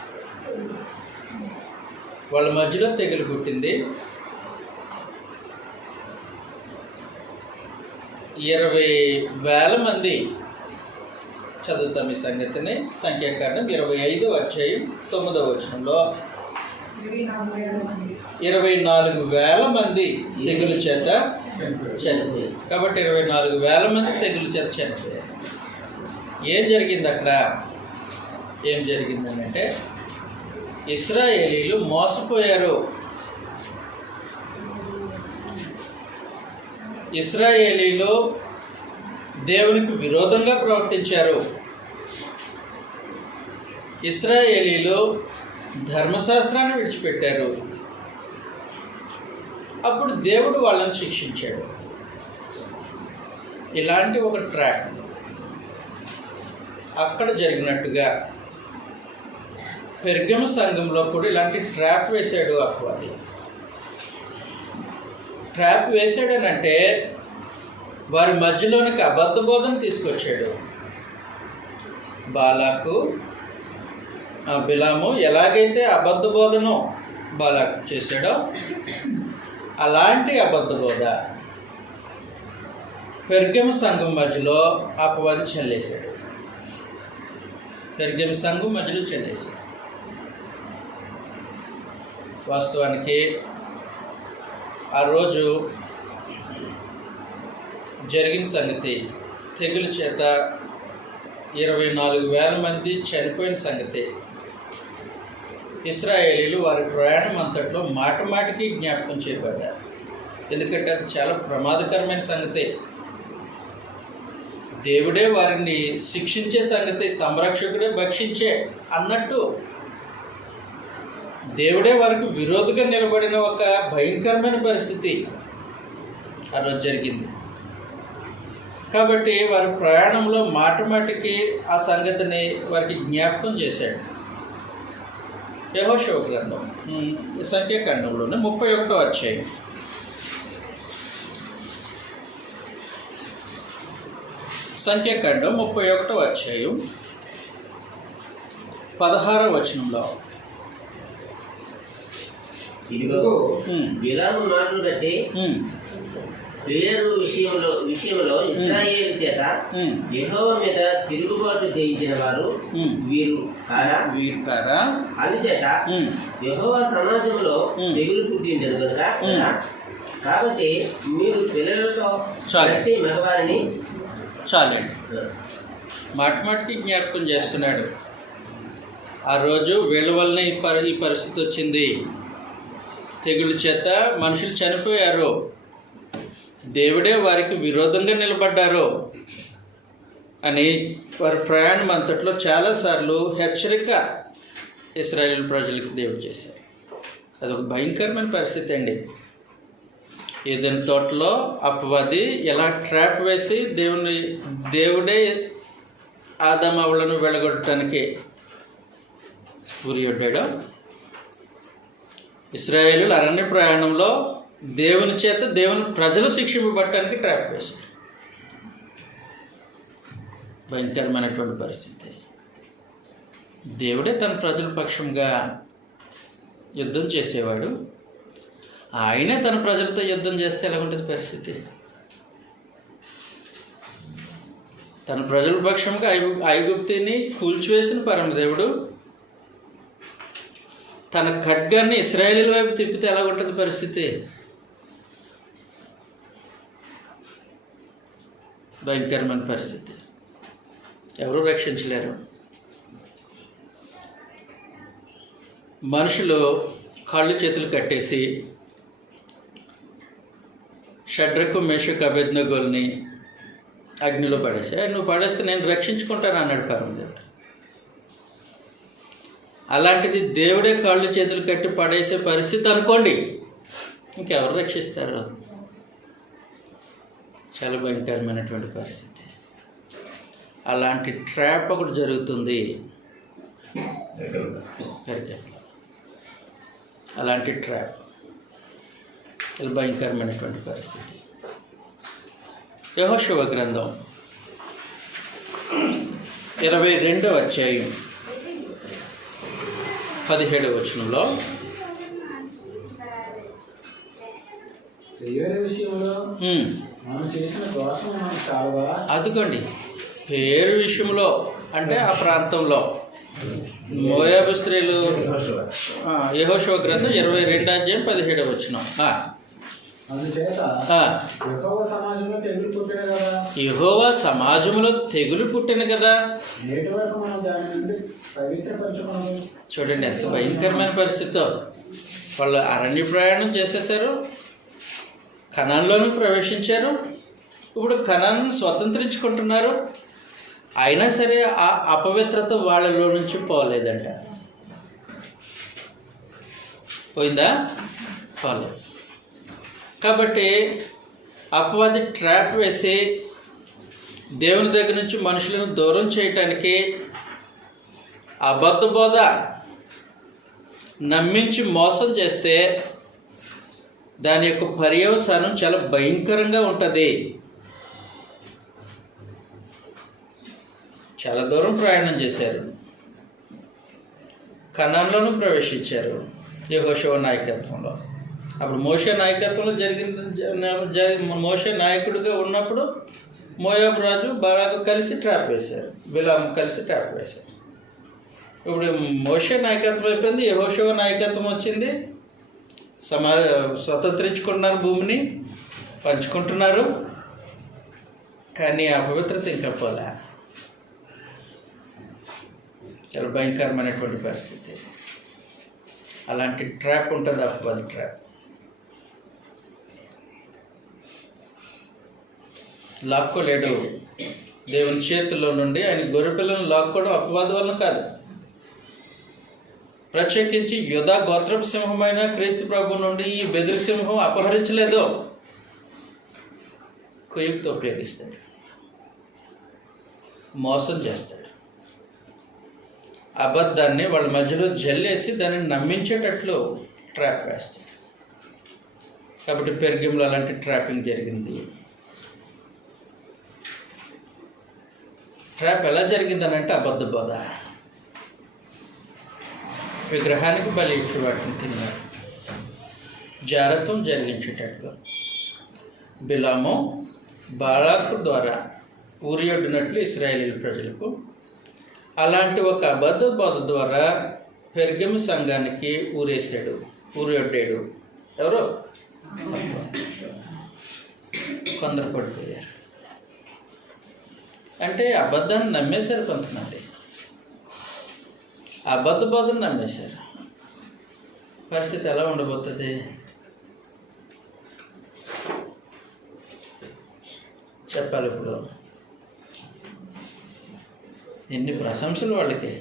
వాళ్ళ మధ్యలో తెగులు పుట్టింది. 20,000 మంది. చదువుతాం ఈ సంగతిని. సంఖ్యాకాండం 25వ అధ్యాయం 9వ వచనంలో 24,000 మంది తెగులు చేత చనిపోయారు. కాబట్టి 24,000 మంది తెగులు చేత చనిపోయారు. ఏం జరిగింది అక్కడ? ఏం జరిగిందనంటే ఇశ్రాయేలీలు మోసపోయారు. ఇశ్రాయేలీలు దేవునికి విరోధంగా ప్రవర్తించారు. ఇశ్రాయేలీలు ధర్మశాస్త్రాన్ని విడిచిపెట్టారు. అప్పుడు దేవుడు వాళ్ళని శిక్షించాడు. ఇలాంటి ఒక ట్రాప్ అక్కడ జరిగినట్టుగా పెర్గమ సంఘంలో కూడా ఇలాంటి ట్రాప్ వేశాడు. అపవాది ట్రాప్ వేశాడనంటే వారి మధ్యలోనికి అబద్ధ బోధన తీసుకొచ్చాడు. బాలాకు బిలాము ఎలాగైతే అబద్ధ బోధను బాలాకు చేశాడో అలాంటి అబద్ధ బోధ పెర్గమ సంఘం మధ్యలో అపవాది చల్లేశాడు. పెర్గమ సంఘం మధ్యలో చల్లేశాడు. వాస్తవానికి ఆ రోజు జరిగిన సంగతి, తెగులు చేత 24,000 మంది చనిపోయిన సంగతి ఇశ్రాయేలీలు వారి ప్రయాణం అంతట్లో మాటికి జ్ఞాపకం చేయబడ్డారు. ఎందుకంటే అది చాలా ప్రమాదకరమైన సంగతి. దేవుడే వారిని శిక్షించే సంగతి, సంరక్షకుడే భక్షించే అన్నట్టు దేవుడే వారికి విరోధిగా నిలబడిన ఒక భయంకరమైన పరిస్థితి ఆ రోజు జరిగింది. కాబట్టి వారి ప్రయాణంలో మాటికి ఆ సంగతిని వారికి జ్ఞాపకం చేశాడు. యెహోషువ గ్రంథం సంఖ్యాకాండంలోనే 31వ అధ్యాయం. సంఖ్యాకాండం 31వ అధ్యాయం 16వ వచనంలో ఇదిగో బిలాము మాటలు బట్టి పేరు విషయంలో ఇశ్రాయేలు చేత యెహోవా మీద తిరుగుబాటు చేయించిన వారు వీరు కారా? అందుచేత యెహోవా సమాజంలో తెగులు పుట్టిండదు కనుక కాబట్టి మీరు పిల్లలతో ప్రతి మగవారిని చాలండి. మాటికి జ్ఞాపకం చేస్తున్నాడు. ఆ రోజు వీళ్ళ వలన ఈ పరిస్థితి వచ్చింది. తెగులు చేత మనుషులు చనిపోయారు. దేవుడే వారికి విరోధంగా నిలబడ్డారు అని వారి ప్రయాణం అంతట్లో చాలాసార్లు హెచ్చరిక ఇశ్రాయేలు ప్రజలకు దేవుడు చేశారు. అదొక భయంకరమైన పరిస్థితి అండి. ఏదైనా తోటలో అపవాది ఎలా ట్రాప్ వేసి దేవుడే ఆదాము అవ్వలను వెళ్ళగొట్టడానికి ఉరియొడ్డాడు. ఇశ్రాయేలు అరణ్య ప్రయాణంలో దేవుని చేత దేవుని ప్రజలు శిక్షింపబట్టడానికి ట్రాప్ వేశారు. భయంకరమైనటువంటి పరిస్థితి. దేవుడే తన ప్రజల పక్షంగా యుద్ధం చేసేవాడు. ఆయనే తన ప్రజలతో యుద్ధం చేస్తే ఎలా ఉంటుంది పరిస్థితి? తన ప్రజల పక్షంగా ఐగుప్తిని కూల్చివేసిన పరమదేవుడు తన ఖడ్గాన్ని ఇశ్రాయేలీల వైపు తిప్పితే ఎలా ఉంటుంది పరిస్థితి? భయంకరమైన పరిస్థితి. ఎవరూ రక్షించలేరు. మనుషులు కాళ్ళు చేతులు కట్టేసి షడ్రకు మేషకు అబేద్నెగోల్ని అగ్నిలో పడేసి, నువ్వు పడేస్తే నేను రక్షించుకుంటాను అన్నాడు పరమదేవుడు. అలాంటిది దేవుడే కాళ్ళు చేతులు కట్టి పడేసే పరిస్థితి అనుకోండి, ఇంకెవరు రక్షిస్తారు? చాలా భయంకరమైనటువంటి పరిస్థితి. అలాంటి ట్రాప్ ఒకటి జరుగుతుంది పెర్గంలో. అలాంటి ట్రాప్, చాలా భయంకరమైనటువంటి పరిస్థితి. యెహోషువ గ్రంథం 22వ అధ్యాయం 17వ వచనంలో, దెయ్యాల విషయంలో మనం చేసిన దోషం మనకు చాలదా? అదిగోండి, పేరు విషయంలో అంటే ఆ ప్రాంతంలో మోయాబు స్త్రీలు. యెహోషువ గ్రంథం 22వ అధ్యాయం 17వ వచనం. అందుచేత యెహోవా సమాజంలో తెగులు పుట్టిన కదా, యెహోవా సమాజంలో తెగులు పుట్టిన కదా. నేటి వరకు మనం దాని నుండి పవిత్రపరచుకున్నాము. చూడండి ఎంత భయంకరమైన పరిస్థితితో వాళ్ళు అరణ్య ప్రయాణం చేసేసారు, కనాన్లోనూ ప్రవేశించారు. ఇప్పుడు కనాన్ను స్వతంత్రించుకుంటున్నారు. అయినా సరే ఆ అపవిత్రత వాళ్ళలో నుంచి పోలేదంట. పోయిందా? పోలేదు. కాబట్టి అపవాది ట్రాప్ వేసి దేవుని దగ్గర నుంచి మనుషులను దూరం చేయటానికి అబద్ధ బోధ నమ్మించి మోసం చేస్తే దాని యొక్క పర్యవసానం చాలా భయంకరంగా ఉంటుంది. చాలా దూరం ప్రయాణం చేశారు, కనాన్లోనూ ప్రవేశించారు యెహోషువ నాయకత్వంలో. అప్పుడు మోషే నాయకత్వంలో మోషే నాయకుడిగా ఉన్నప్పుడు మోయాబు రాజు బాలాకు కలిసి ట్రాప్ వేశారు, బిలాము కలిసి ట్రాప్ వేశారు. ఇప్పుడు మోషే నాయకత్వం అయిపోయింది, యెహోషువ నాయకత్వం వచ్చింది. స్వతంత్రించుకుంటున్నారు, భూమిని పంచుకుంటున్నారు. కానీ అపవిత్రత ఇంకా పోలే. చాలా భయంకరమైనటువంటి పరిస్థితి. అలాంటి ట్రాప్ ఉంటుంది, అపవాది ట్రాప్. లాక్కోలేడు దేవుని చేతుల్లో నుండి. ఆయన గొర్రెపిల్లను లాక్కోవడం అపవాది వలన కాదు. ప్రత్యేకించి యూదా గోత్రపు సింహమైన క్రీస్తు ప్రభు నుండి ఈ బెదిరి సింహం అపహరించలేదు. కుయుక్తి ఉపయోగిస్తాడు, మోసం చేస్తాడు, అబద్ధాన్ని వాళ్ళ మధ్యలో జల్లేసి దాన్ని నమ్మించేటట్లు ట్రాప్ వేస్తాడు. కాబట్టి పెర్గంలో అలాంటి ట్రాపింగ్ జరిగింది. ట్రాప్ ఎలా జరిగిందనంటే అబద్ధ బోధ. విగ్రహానికి బలి ఇచ్చి వాటిని తిన్నారు, జారత్వం జరిగించేటట్లు. బిలాము బాలాకు ద్వారా ఊరియొడ్డినట్లు ఇశ్రాయేలీల ప్రజలకు అలాంటి ఒక అబద్ధ బోధ ద్వారా పెర్గము సంఘానికి ఊరియొడ్డాడు. ఎవరు? కొందరు పడిపోయారు. అంటే అబద్ధాన్ని నమ్మేశారు కొంతమంది, అబద్ధ బోధను నమ్మేశారు. పరిస్థితి ఎలా ఉండబోతుంది? చెప్పాలి. ఇప్పుడు ఎన్ని ప్రశంసలు వాళ్ళకి.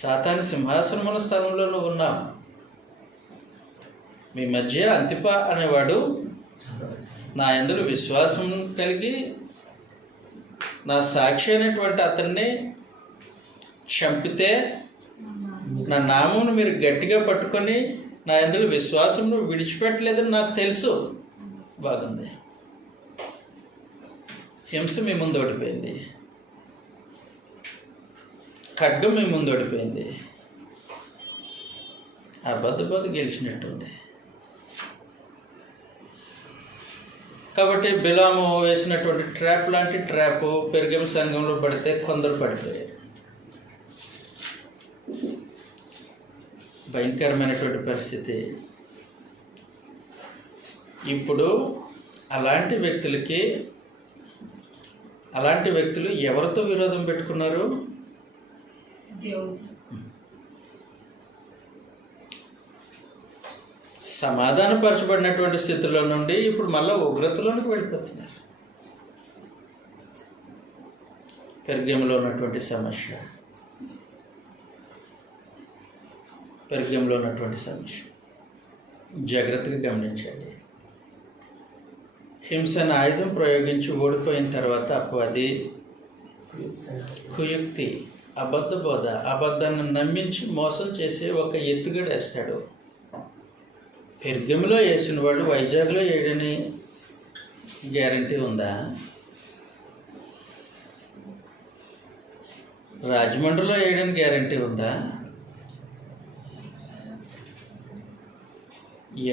సాతాను సింహాసనముల స్థలంలో నువ్వు ఉన్నావు. మీ మధ్య అంతిప అనేవాడు నా యందు విశ్వాసం కలిగి నా సాక్షి అనేటువంటి అతన్ని చంపితే నా నామమును మీరు గట్టిగా పట్టుకొని నా యందు విశ్వాసమును విడిచిపెట్టలేదని నాకు తెలుసు. బాగుంది. హింస మీ ముందు ఓడిపోయింది, ఖడ్గం మీ ముందు ఓడిపోయింది, అబద్ధ బోధ గెలిచినట్టుంది. కాబట్టి బిలాము వేసినటువంటి ట్రాప్ లాంటి ట్రాప్ పెర్గము సంఘంలో పడితే కొందరు పడిపోయారు. భయంకరమైనటువంటి పరిస్థితి. ఇప్పుడు అలాంటి వ్యక్తులు ఎవరితో విరోధం పెట్టుకున్నారు? సమాధానపరచబడినటువంటి స్థితిలో నుండి ఇప్పుడు మళ్ళీ ఉగ్రతలోనికి వెళ్ళిపోతున్నారు. పెర్గములో ఉన్నటువంటి సమస్య, జాగ్రత్తగా గమనించండి. హింసను ఆయుధం ప్రయోగించి ఓడిపోయిన తర్వాత అపవాది కుయుక్తి, అబద్ధ బోధ, అబద్ధాన్ని నమ్మించి మోసం చేసే ఒక ఎత్తుగడ వేస్తాడు. పెర్గములో వేసిన వాళ్ళు వైజాగ్లో వేయడని గ్యారంటీ ఉందా? రాజమండ్రిలో వేయడానికి గ్యారంటీ ఉందా?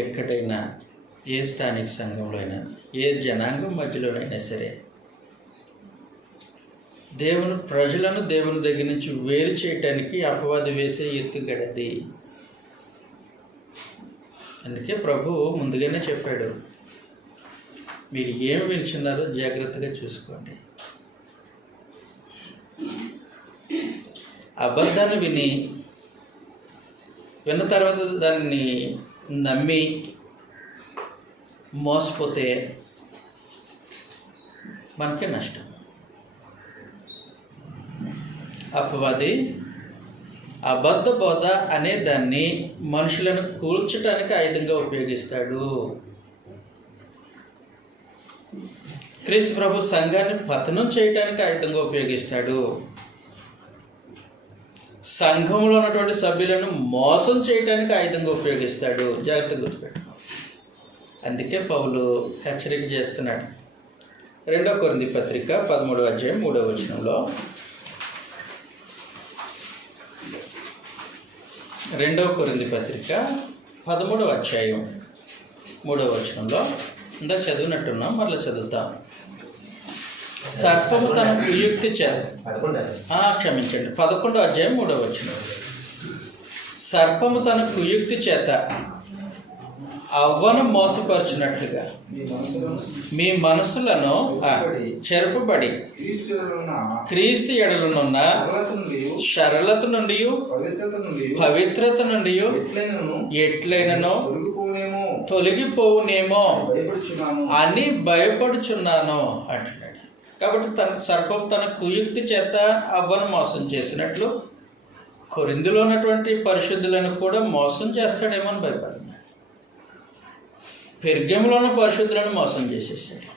ఎక్కడైనా, ఏ స్థానిక సంఘంలో అయినా, ఏ జనాంగం మధ్యలోనైనా సరే దేవుని ప్రజలను దేవుని దగ్గర నుంచి వేరు చేయటానికి అపవాది వేసే ఎత్తుగడది. అందుకే ప్రభువు ముందుగానే చెప్పాడు, మీరు ఏం వింటున్నారో జాగ్రత్తగా చూసుకోండి. అబద్ధాన్ని విన్న తర్వాత దాన్ని నమ్మి మోసపోతే మనకే నష్టం. అపవాది అబద్ధ బోధ అనే దాన్ని మనుషులను కూల్చటానికి ఆయుధంగా ఉపయోగిస్తాడు. క్రీస్తు ప్రభు సంఘాన్ని పతనం చేయటానికి ఆయుధంగా ఉపయోగిస్తాడు. సంఘంలో ఉన్నటువంటి సభ్యులను మోసం చేయడానికి ఆయుధంగా ఉపయోగిస్తాడు. జాగ్రత్తగా గుర్తుపెట్టుకో. అందుకే పౌలు హెచ్చరిక చేస్తున్నాడు. 2 కొరింథీ పత్రిక 13వ అధ్యాయం 3వ వచనంలో, 2 కొరింథీ పత్రిక 13వ అధ్యాయం 3వ వచనంలో ఇందాక చదివినట్టున్నాం, మరలా చదువుతాం. సర్పము తన కుయుక్తి క్షమించండి 11వ అధ్యాయం 3వ వచనం. సర్పము తన కుయుక్తి చేత అవ్వను మోసపరుచున్నట్లుగా మీ మనసులను చెరపబడి క్రీస్తు ఎడలనున్న సరళత నుండి పవిత్రత నుండి ఎట్లైనను తొలగిపోవునేమో అని భయపడుచున్నాను అంటున్నాడు. కాబట్టి సర్పం తన కుయుక్తి చేత అవ్వను మోసం చేసినట్లు కొరింథీలో ఉన్నటువంటి పరిశుద్ధులను కూడా మోసం చేస్తాడేమో అని భయపడుతున్నాడు. పెర్గములో ఉన్న పరిశుద్ధులను మోసం చేసేసాడు.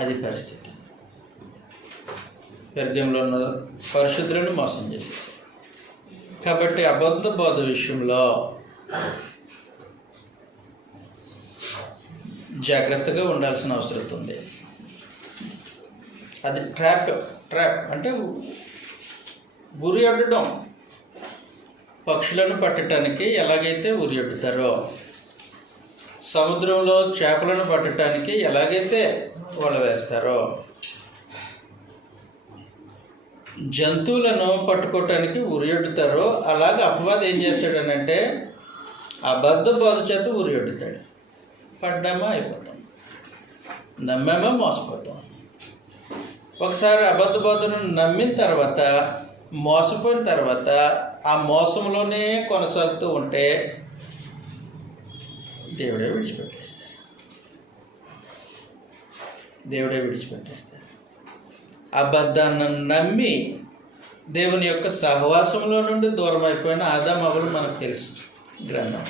అది పరిస్థితి. పెర్గములో ఉన్న పరిశుద్ధులను మోసం చేసేసాడు. కాబట్టి అబద్ధ బోధ విషయంలో జాగ్రత్తగా ఉండాల్సిన అవసరం ఉంది. అది ట్రాప్ అంటే ఉరియొడ్డడం. పక్షులను పట్టడానికి ఎలాగైతే ఉరియొడ్డుతారో, సముద్రంలో చేపలను పట్టడానికి ఎలాగైతే వల వేస్తారో, జంతువులను పట్టుకోవటానికి ఉరియొడ్డుతారో, అలాగే అపవాది ఏం చేస్తాడనంటే అబద్ధ బోధ చేత ఉరియొడ్డుతాడు. పడ్డామా అయిపోతాం, నమ్మామా మోసపోతాం. ఒకసారి అబద్ధ బోధను నమ్మిన తర్వాత, మోసపోయిన తర్వాత ఆ మోసంలోనే కొనసాగుతూ ఉంటే దేవుడే విడిచిపెట్టేస్తాడు. అబద్ధాన్ని నమ్మి దేవుని యొక్క సహవాసంలో నుండి దూరం అయిపోయిన ఆదాము అవ్వలు మనకు తెలుసు గ్రంథం.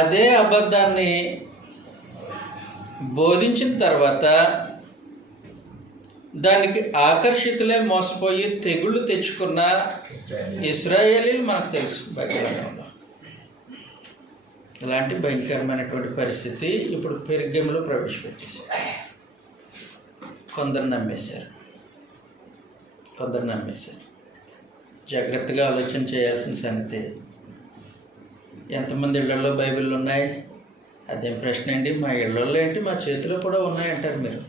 అదే అబద్ధాన్ని బోధించిన తర్వాత దానికి ఆకర్షితులే మోసపోయి తెగుళ్ళు తెచ్చుకున్న ఇశ్రాయేలీలు మనకు తెలుసు. బైబిల్లో ఇలాంటి భయంకరమైనటువంటి పరిస్థితి ఇప్పుడు పెర్గములో ప్రవేశపెట్టేశారు. కొందరు నమ్మేశారు. జాగ్రత్తగా ఆలోచన చేయాల్సిన సంగతి. ఎంతమంది ఇళ్లలో బైబిళ్ళు ఉన్నాయి? అదేం ప్రశ్న అండి, మా ఇళ్లలో ఏంటి, మా చేతిలో కూడా ఉన్నాయంటారు మీరు.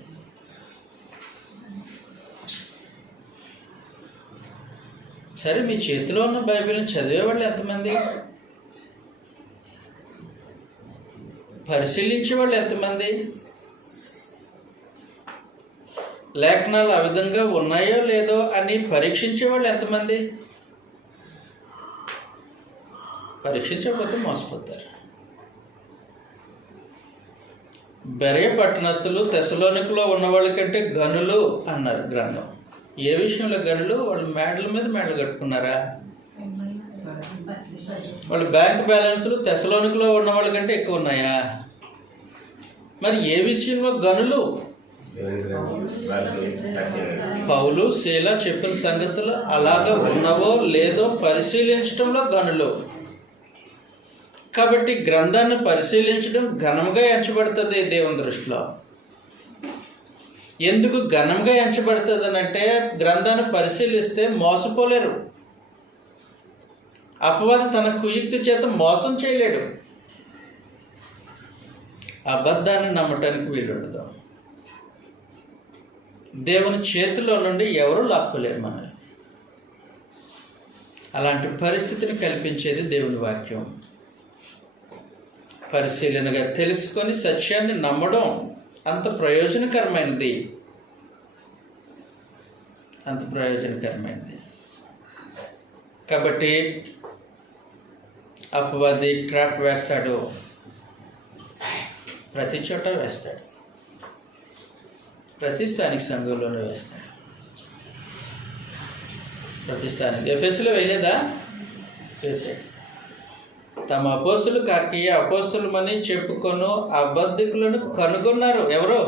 సరే, మీ చేతిలో ఉన్న బైబిల్ని చదివేవాళ్ళు ఎంతమంది? పరిశీలించే వాళ్ళు ఎంతమంది? లేఖనాలు ఆ విధంగా ఉన్నాయో లేదో అని పరీక్షించే వాళ్ళు ఎంతమంది? పరీక్షించకపోతే మోసపోతారు. బెరయ పట్టణస్థులు తెస్సలోనికలో ఉన్న వాళ్ళకంటే గనులు అన్నారు గ్రంథం. ఏ విషయంలో గనులు? వాళ్ళు మేడల మీద మేడలు కట్టుకున్నారా? వాళ్ళ బ్యాంక్ బ్యాలెన్స్లు తెస్సలోనికలో ఉన్న వాళ్ళకంటే ఎక్కువ ఉన్నాయా? మరి ఏ విషయంలో గనులు? పౌలు శీల చెప్పిన సంగతులు అలాగా ఉన్నవో లేదో పరిశీలించడంలో గనులు. కాబట్టి గ్రంథాన్ని పరిశీలించడం ఘనంగా ఎంచబడుతుంది దేవుని దృష్టిలో. ఎందుకు ఘనంగా ఎంచబడుతుంది అంటే గ్రంథాన్ని పరిశీలిస్తే మోసపోలేరు. అపవాది తన కుయుక్తి చేత మోసం చేయలేడు. అబద్ధాన్ని నమ్మటానికి వీలుండదు. దేవుని చేతిలో నుండి ఎవరు లాక్కోలేరు మనల్ని. అలాంటి పరిస్థితిని కల్పించేది దేవుని వాక్యం. పరిశీలనగా తెలుసుకొని సత్యాన్ని నమ్మడం అంత ప్రయోజనకరమైనది. అంత ప్రయోజనకరమైనది. కాబట్టి అపవాది ట్రాప్ వేస్తాడు, ప్రతి చోట వేస్తాడు, ప్రతి స్థానిక సంఘంలోనే వేస్తాడు. ప్రతి స్థానిక ఎఫెసులో వేయలేదా? వేసాడు. తమ అపోస్తులు కాకి అపోస్తులమని చెప్పుకొను అబద్ధికులను కనుగొన్నారు ఎవరో.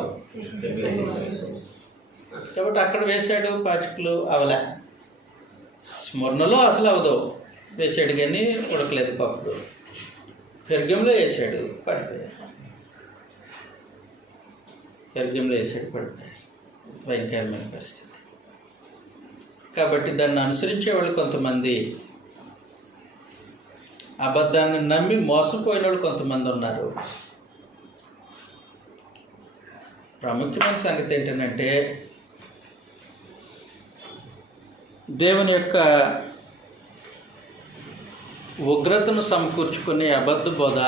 కాబట్టి అక్కడ వేశాడు, పాచికలు అవలే. స్మరణలో అసలు అవదు, వేసాడు కానీ ఉడకలేదు పప్పుడు. పెర్గంలో వేసాడు, పడిపోయారు. పెర్గంలో వేసాడు, పడిపోయారు. భయంకరమైన పరిస్థితి. కాబట్టి దాన్ని అనుసరించే వాళ్ళు కొంతమంది, అబద్ధాన్ని నమ్మి మోసపోయిన వాళ్ళు కొంతమంది ఉన్నారు. ప్రాముఖ్యమైన సంగతి ఏంటంటే దేవుని యొక్క ఉగ్రతను సమకూర్చుకునే అబద్ధ బోధ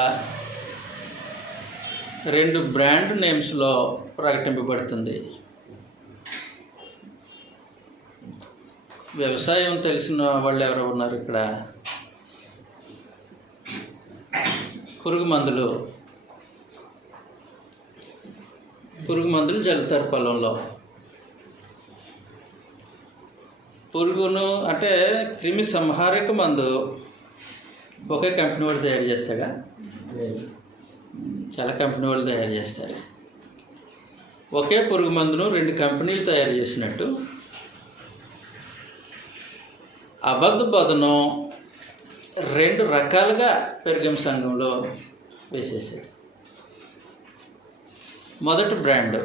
2 బ్రాండ్ నేమ్స్లో ప్రకటింపబడుతుంది. వ్యవసాయం తెలిసిన వాళ్ళు ఎవరు ఉన్నారు ఇక్కడ? పురుగు మందులు చల్లుతారు పొలంలో. పురుగును అంటే క్రిమి సంహారక మందు ఒకే కంపెనీ వాళ్ళు తయారు చేస్తాడా? చాలా కంపెనీ వాళ్ళు తయారు చేస్తారు. ఒకే పురుగు మందును 2 కంపెనీలు తయారు చేసినట్టు అబద్ధ బోధను 2 రకాలుగా పెర్గం సంఘంలో వేసేసాడు. మొదటి బ్రాండ్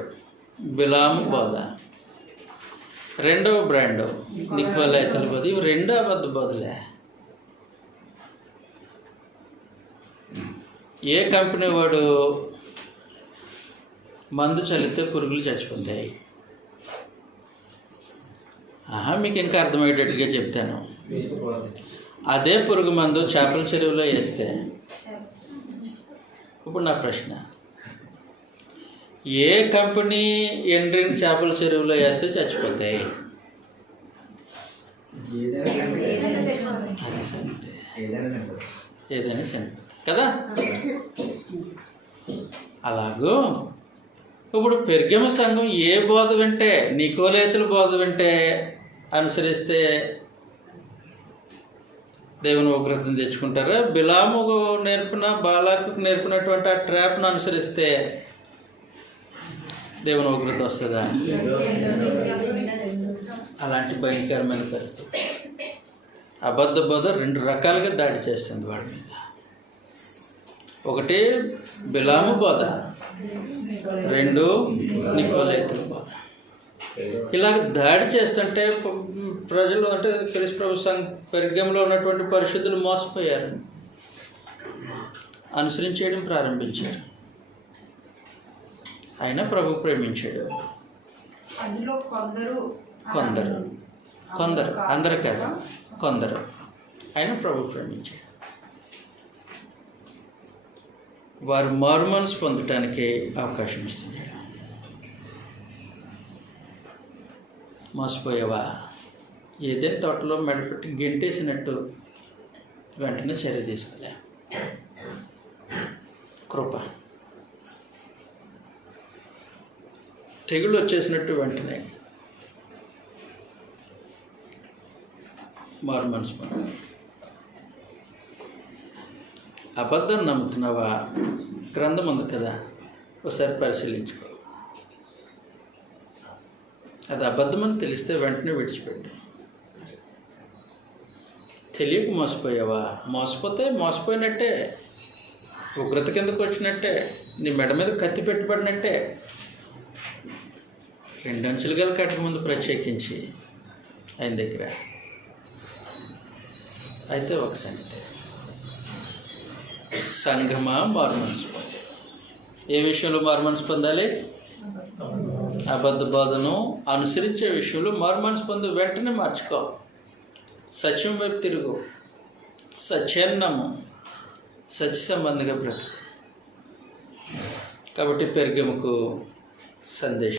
బిలాము బోధ, రెండవ బ్రాండ్ నికోలైతుల బోధ. ఇవి 2 అబద్ధ బోధలే. ఏ కంపెనీ వాడు మందు చల్లితే పురుగులు చచ్చిపోతాయి. మీకు ఇంకా అర్థమయ్యేటట్టుగా చెప్తాను. అదే పురుగు మందు చేపల చెరువులో వేస్తే, ఇప్పుడు నా ప్రశ్న, ఏ కంపెనీ ఎండ్రిన్ చేపల చెరువులో వేస్తే చచ్చిపోతాయి? ఏదైనా చనిపోతాయి కదా. అలాగూ ఇప్పుడు పెర్గమ సంఘం ఏ బోధ వింటే, నికోలైతుల బోధ వింటే అనుసరిస్తే దేవుని ఉగ్రతను తెచ్చుకుంటారా? బిలాము బాలాకు నేర్పినటువంటి ఆ ట్రాప్ను అనుసరిస్తే దేవుని ఉగ్రత వస్తుందా? అలాంటి భయంకరమైన పరిస్థితి. అబద్ధ బోధ 2 రకాలుగా దాడి చేస్తుంది వాడి మీద. ఒకటి బిలాము బోధ, 2 నికోలైతుల బోధ. ఇలాగ దాడి చేస్తుంటే ప్రజలు అంటే క్రీస్తు ప్రభు పెర్గంలో ఉన్నటువంటి పరిశుద్ధులు మోసపోయారు, అనుసరించేయడం ప్రారంభించారు. అయినా ప్రభు ప్రేమించాడు. కొందరు అందరు కాదు, కొందరు అయినా ప్రభు ప్రేమించాడు. వారు మారు మనసు పొందటానికి అవకాశం ఇస్తున్నాడు. మోసపోయావా? ఏదైనా తోటలో మెడపెట్టి గెంటేసినట్టు వెంటనే చర్య తీసుకోలే. కృప. తెగుళ్ళు వచ్చేసినట్టు వెంటనే మారు మనసు పొందాలి. అబద్ధం నమ్ముతున్నావా? గ్రంథం ఉంది కదా, ఒకసారి పరిశీలించుకో. అది అబద్ధమని తెలిస్తే వెంటనే విడిచిపెట్టు. తెలియక మోసపోయావా? మోసపోతే మోసపోయినట్టే, ఉగ్రత కిందకు వచ్చినట్టే, నీ మెడ మీద కత్తి పెట్టుబడినట్టే. 2 అంచులు గల కట్ట ముందు ప్రత్యేకించి ఆయన దగ్గర. అయితే ఒక సంగతి, సంఘమా మారుమనసు పొంది. ఏ విషయంలో మారుమనసు పొందాలి? అబద్ధ బోధను అనుసరించే విషయంలో మారుమనసు పొంది వెంటనే మార్చుకో. సత్యం వైపు తిరుగు, సత్యాన్నము, సత్య సంబంధిగా బ్రతుకు. కాబట్టి పెర్గముకు సందేశం.